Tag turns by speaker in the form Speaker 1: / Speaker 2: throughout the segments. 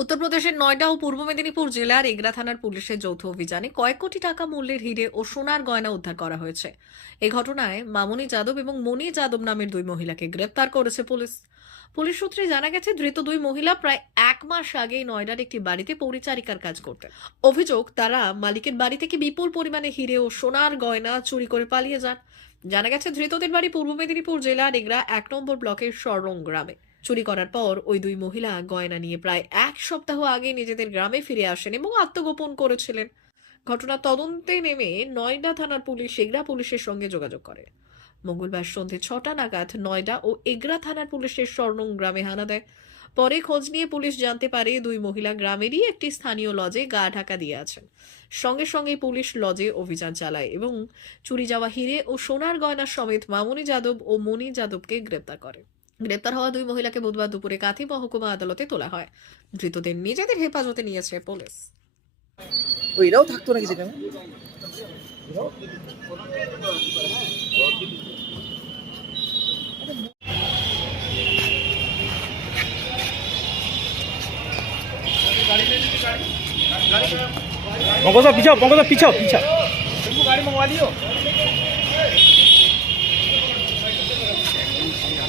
Speaker 1: উত্তরপ্রদেশের নয়ডা ও পূর্ব মেদিনীপুর জেলার এগরা থানার পুলিশের যৌথ অভিযানে কয়েক কোটি টাকা মূল্যের হিরে ও সোনার গয়না উদ্ধার করা হয়েছে। এই ঘটনায় মামনি যাদব এবং মণি যাদব নামের দুই মহিলাকে গ্রেপ্তার করেছে পুলিশ। পুলিশ সূত্রে জানা গেছে, ধৃত দুই মহিলা প্রায় এক মাস আগেই নয়ডার একটি বাড়িতে পরিচারিকার কাজ করতেন। অভিযোগ, তারা মালিকের বাড়ি থেকে বিপুল পরিমাণে হিরে ও সোনার গয়না চুরি করে পালিয়ে যান। জানা গেছে, ধৃতদের বাড়ি পূর্ব মেদিনীপুর জেলার এগরা এক নম্বর ব্লকের সরং গ্রামে। চুরি করার পর ওই দুই মহিলা গয়না নিয়ে প্রায় এক সপ্তাহ আগে নিজেদের গ্রামে ফিরে আসেন এবং আত্মগোপন করেছিলেন। ঘটনা তদন্তে নেমে নয়ডা থানার পুলিশ এগরা পুলিশের সঙ্গে যোগাযোগ করে। মঙ্গলবার সন্ধে ছটা নাগাদ নয়ডা ও এগরা থানার পুলিশের স্বর্ণং গ্রামে হানা দেয়। পরে খোঁজ নিয়ে পুলিশ জানতে পারে দুই মহিলা গ্রামেরই একটি স্থানীয় লজে গা ঢাকা দিয়ে আছেন। সঙ্গে সঙ্গে পুলিশ লজে অভিযান চালায় এবং চুরি যাওয়া হিরে ও সোনার গয়না সমেত মামনি যাদব ও মনি যাদবকে গ্রেপ্তার করে। গ্রেপ্তার হওয়া দুই মহিলাকে বুধবার দুপুরে কাথি মহকুমা আদালতে তোলা হয়। ধৃতদের নিজেদের হেফাজতে নিয়েছে পুলিশ।
Speaker 2: ও এরাও থাকতো নাকি সেখানে?
Speaker 3: পঙ্কজ পিছাও পঙ্কজ পিছাও পিছাও।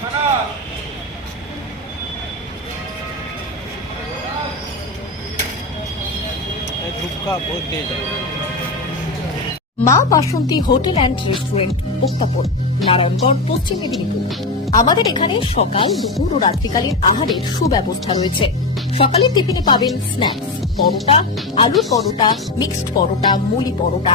Speaker 4: Maa Basanti hotel and restaurant, উত্তাপন, Narayangarh, Paschim Medinipur. আমাদের এখানে সকাল, দুপুর ও রাত্রিকালীন আহারের সুব্যবস্থা রয়েছে। সকালের টিফিনে পাবেন স্ন্যাক্স পরোটা, আলুর পরোটা মিক্সড পরোটা, মুলি পরোটা।